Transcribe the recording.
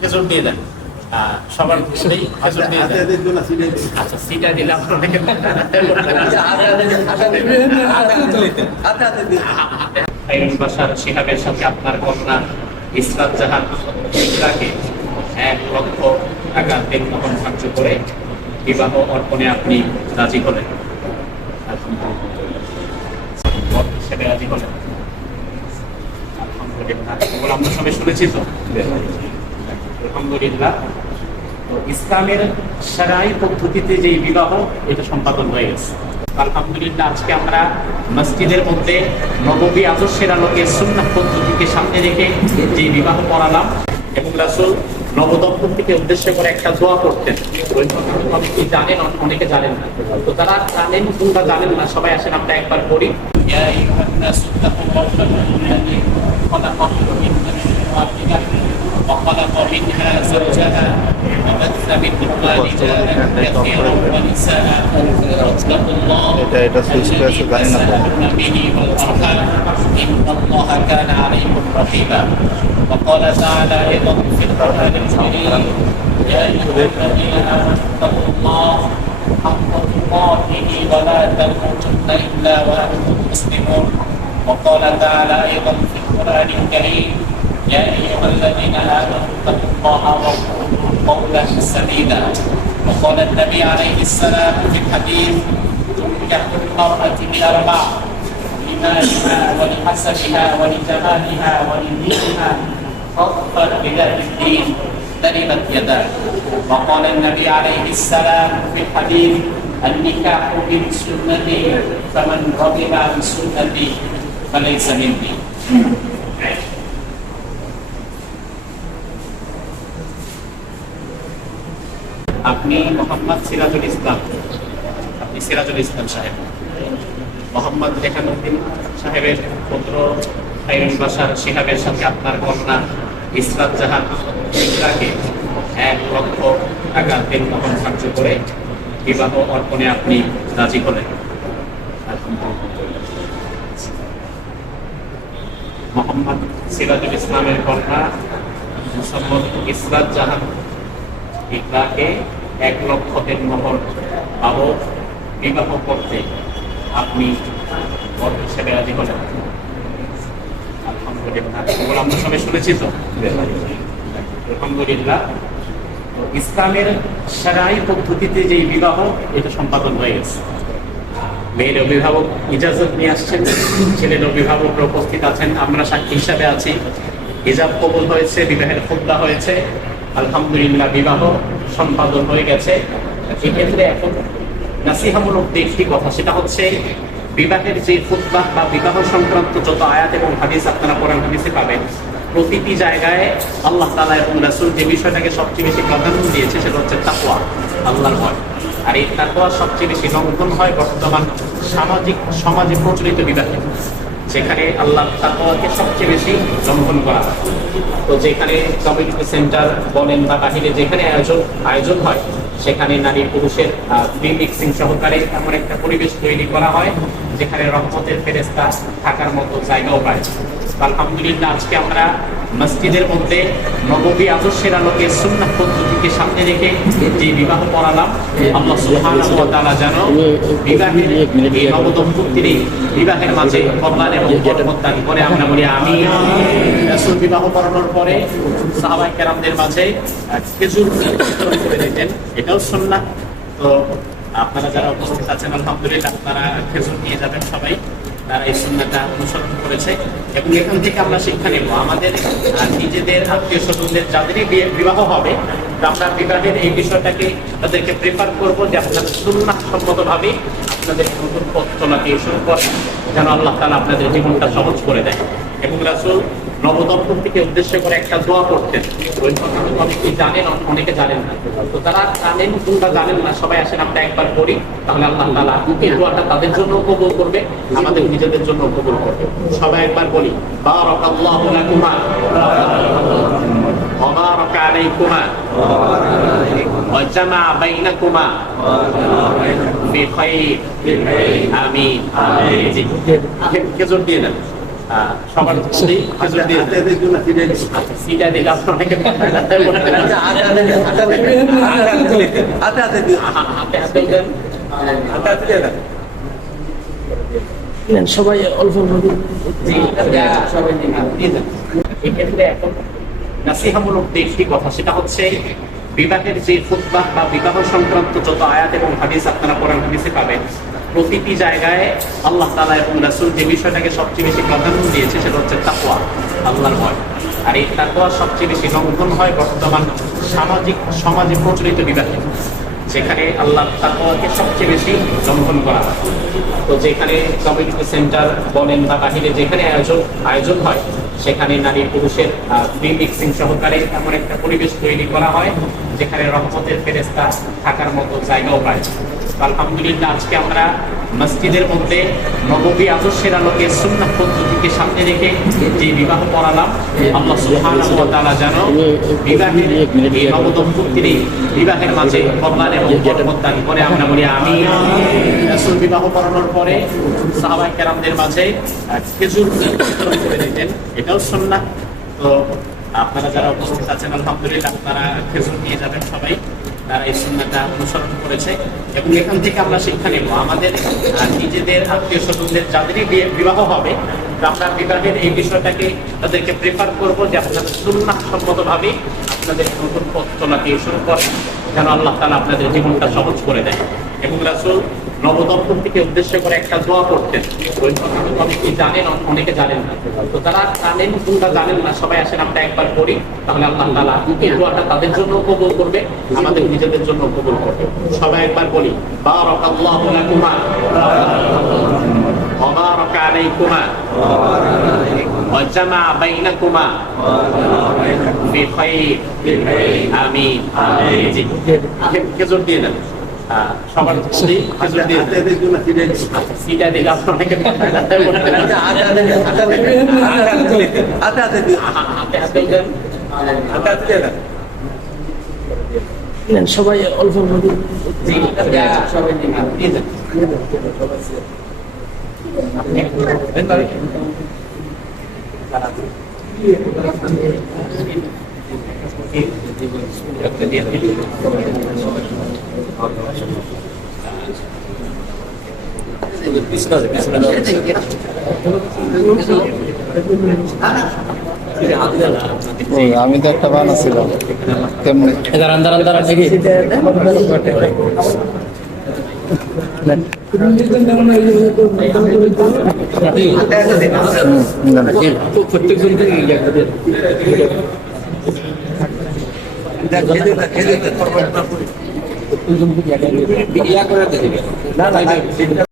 খেজুর দিয়ে দেন। আচ্ছা আপনার কন্যা ইসরাত জাহান ইসরাকে এক লক্ষ টাকা দেনমোহন ধার্য করে বিবাহ অর্পণে আপনি রাজি হলেন। হিসেবে রাজি হলেন। আমরা সবাই শুনেছি তো? আলহামদুলিল্লাহ। তো ইসলামের সারাই পদ্ধতিতে যে বিবাহ, এটা সম্পাদন হয়ে গেছে। আলহামদুলিল্লাহ, আজকে আমরা মসজিদের মধ্যে নববী আদর্শের আলোকে সুন্নাহ পদ্ধতিকে সামনে রেখে যে বিবাহ পড়ালাম এবং রাসূল নবদম্পতিকে উদ্দেশ্য করে একটা দোয়া করতেন। জানেন, অনেকে জানেন না। তো তারা জানেন কিংবা জানেন না, সবাই আসেন, আমরা একবার করি ইয়া আইয়ুহান وخلق منها زوجها وبث منهما رجالا كثيرا ونساء. واتقوا الله الذي تساءلون به والأرحام. إن الله كان عليكم رقيبا. وقال تعالى أيضا في القرآن الكريم يا أيها الذين آمنوا اتقوا الله حق تقاته ولا تموتن إلا وأنتم مسلمون. وقال تعالى أيضا في القرآن الكريم يا أيها الذين آمنوا اتقوا الله وقولوا قولا سديدا. وقال النبي عليه السلام في الحديث تنكح المرأة بأربع لمالها ولحسبها ولجمالها ولدينها فاظفر بذات الدين. تربت يداك وقال النبي عليه السلام في الحديث النكاح من سنتي فمن رغب عن سنتي فليس مني. আপনি মোহাম্মদ সিরাজুল ইসলাম। আপনি সিরাজুল ইসলাম সাহেব। মোহাম্মদ রেখানুদ্দিন সাহেবের পুত্র বাসার শিহাবের সাথে আপনার কন্যা ইসরাত জাহান ইসরাকে এক লক্ষ টাকা দেনমোহন ধার্য করে বিবাহ অর্পণে আপনি রাজি হলেন। মোহাম্মদ সিরাজুল ইসলামের কন্যা মোসাম্মদ ইসরাত জাহান ইকরাকে এক লক্ষ দেনমোহর বাবদ বিবাহ করতে আপনি বর হিসেবে রাজি হলেন। ইসলামের সারাই পদ্ধতিতে যে বিবাহ, এটা সম্পাদন হয়ে গেছে। মেয়ের অভিভাবক ইজাজত নিয়ে আসছেন, ছেলের অভিভাবক উপস্থিত আছেন, আমরা সাক্ষী হিসাবে আছি। হিজাব কবুল হয়েছে, বিবাহের খুদ্া হয়েছে। আলহামদুলিল্লাহ, বিবাহ সম্পাদন হয়ে গেছে। এক্ষেত্রে এখন নাসিহামূলক যে একটি কথা, সেটা হচ্ছে বিবাহের যে খুতবা বা বিবাহ সংক্রান্ত যত আয়াত এবং হাদিস আপনারা কোরআন হাদিসে পাবেন, প্রতিটি জায়গায় আল্লাহ তালা এবং রাসুল যে বিষয়টাকে সবচেয়ে বেশি প্রাধান্য দিয়েছে সেটা হচ্ছে তাকুয়া আল্লাহর ভয়। আর এই তাকুয়া সবচেয়ে বেশি লঙ্ঘন হয় বর্তমান সামাজিক সমাজে প্রচলিত বিবাহে, যেখানে আল্লাহ তাকুয়াকে সবচেয়ে বেশি লঙ্ঘন করা হয়। তো যেখানে কমিউনিটি সেন্টার বলেন বা বাহিরে যেখানে আয়োজন আয়োজন হয় সেখানে নারী পুরুষের মিক্সিং সহকারে এমন একটা পরিবেশ তৈরি করা হয়, যেখানে রহমতের ফেরেস্তা থাকার মতো জায়গাও পায়। আলহামদুলিল্লাহ, আজকে আমরা মসজিদের মধ্যে নববী আদর্শের আলোকে সুন্নাহ পদ্ধতিকে সামনে রেখে যে বিবাহ পড়ালাম, আল্লাহ ওয়া তাআলা যেন বিবাহের এই নবদম্পতির বিবাহের মাঝে কল্যাণ এবং বরকত দান করে। আমরা বলি আমি রাসূল বিবাহ পড়ানোর পরে সাহাবায়ে কেরামদের মাঝে খেজুর বিতরণ করে দিতেন। এটাও সুন্নাহ তো আপনারা যারা উপস্থিত আছেন, আলহামদুলিল্লাহ, আপনারা খেজুর নিয়ে যাবেন সবাই। তারা এই সুন্নাটা অনুসরণ করেছে। এবং এখান থেকে আমরা শিক্ষা নেব। আমাদের নিজেদের আত্মীয় স্বজনদের যাদেরই বিবাহ হবে আমরা বিবাহের এই বিষয়টাকে তাদেরকে প্রেফার করব যে আপনাদের সুন্নাহ সম্মতভাবে আপনাদের নতুন পথ চলা দিয়ে শুরু করেন, যেন আল্লাহ তালা আপনাদের জীবনটা সহজ করে দেয়। এবং রাসুল নবদম্পতিকে উদ্দেশ্য করে একটা দোয়া করতেন ওই কথাটা অনেকে জানেন অনেকে জানেন না তো তারা জানেন কিংবা জানেন না সবাই আসেন আমরা একবার করি তাহলে আল্লাহ তালা এই দোয়াটা তাদের জন্য কবুল করবে আমাদের নিজেদের জন্য কবুল করবে সবাই একবার বলি বারাক আল্লাহ লাকুমা وبارك عليكما وجمع بينكما في خير آمين জি খেজুর দিয়ে দেন আহ, সবার প্রতি খেজুর দিয়ে আচ্ছা, সিটা দিলে আপনার অনেকে হাতে হাতে দেন নেন, সবাই অল্প অল্প দিন। সবাই দিয়ে দেন। এক্ষেত্রে এখন নাসিহামূলক যে একটি কথা সেটা হচ্ছে বিবাহের যে খুতবা বা বিবাহ সংক্রান্ত যত আয়াত এবং হাদিস আপনারা কোরআন হাদিসে পাবেন প্রতিটি জায়গায় আল্লাহ তালা এবং রাসূল যে বিষয়টাকে সবচেয়ে বেশি প্রাধান্য দিয়েছে সেটা হচ্ছে তাকওয়া, আল্লাহর ভয়। আর এই তাকওয়া সবচেয়ে বেশি লঙ্ঘন হয় বর্তমান সামাজিক সমাজে প্রচলিত বিবাহে যেখানে আল্লাহ তাকওয়াকে সবচেয়ে বেশি লঙ্ঘন করা হয়। তো যেখানে কমিউনিটি সেন্টার বলেন বা বাহিরে যেখানে আয়োজন আয়োজন হয়, সেখানে নারী পুরুষের মিক্সিং সহকারে এমন একটা পরিবেশ তৈরি করা হয়, যেখানে রহমতের ফেরেস্তা থাকার মতো জায়গাও পায়। আলহামদুলিল্লাহ, আজকে আমরা মসজিদের মধ্যে নববী আদর্শের আলোকে সুন্নাহ পদ্ধতিকে সামনে রেখে যে বিবাহ পড়ালাম আল্লাহ ওয়া তাআলা যেন বিবাহের এই নবদম্পতির বিবাহের মাঝে কল্যাণ এবং বরকত দান করে। আমরা বলি আমি বিবাহ পড়ানোর পরে সাহাবায়ে কেরামদের মাঝে খেজুর করে দিতেন। এটাও সুন্নাহ তো আপনারা যারা উপস্থিত আছেন, আলহামদুলিল্লাহ, আপনারা খেজুর নিয়ে যাবেন সবাই। তারা এই সুন্নাটা অনুসরণ করেছে এবং এখান থেকে আমরা শিক্ষা নেব। আমাদের নিজেদের, আত্মীয় স্বজনদের যাদেরই বিবাহ হবে, আমরা বিবাহের এই বিষয়টাকে তাদেরকে প্রেফার করব যে আপনাদের সুন্নাহ সম্মতভাবে আপনাদের নতুন পথ চলা দিয়ে শুরু করেন, যেন আল্লাহ তালা আপনাদের জীবনটা সহজ করে দেয়। এবং রাসুল নবদম্পতিকে উদ্দেশ্য করে একটা দোয়া করতেন ওই কথাটা অনেকে জানেন অনেকে জানেন না তো তারা জানেন কিংবা জানেন না সবাই আসেন আমরা একবার করি তাহলে আল্লাহ তালা এই দোয়াটা তাদের জন্য কবুল করবে আমাদের নিজেদের জন্য কবুল করবে সবাই একবার বলি বারাক আল্লাহ লাকুমা وبارك عليكما وجمع بينكما في خير آمين জি, খে- খেজুর দিয়ে দেন আহ, সবার প্রতি খেজুর দিয়ে আচ্ছা, সিটা দিলে আপনার অনেকে হাতে হাতে দেন নেন, সবাই অল্প অল্প দিন। জি, সবাই দিয়ে দেন ও, আমি তো একটা বানাচ্ছিলাম তেমনি। দাঁড়ান দাঁড়ান দাঁড়ান একটা দিন। প্রত্যেকজনকে একটা দিন। না না।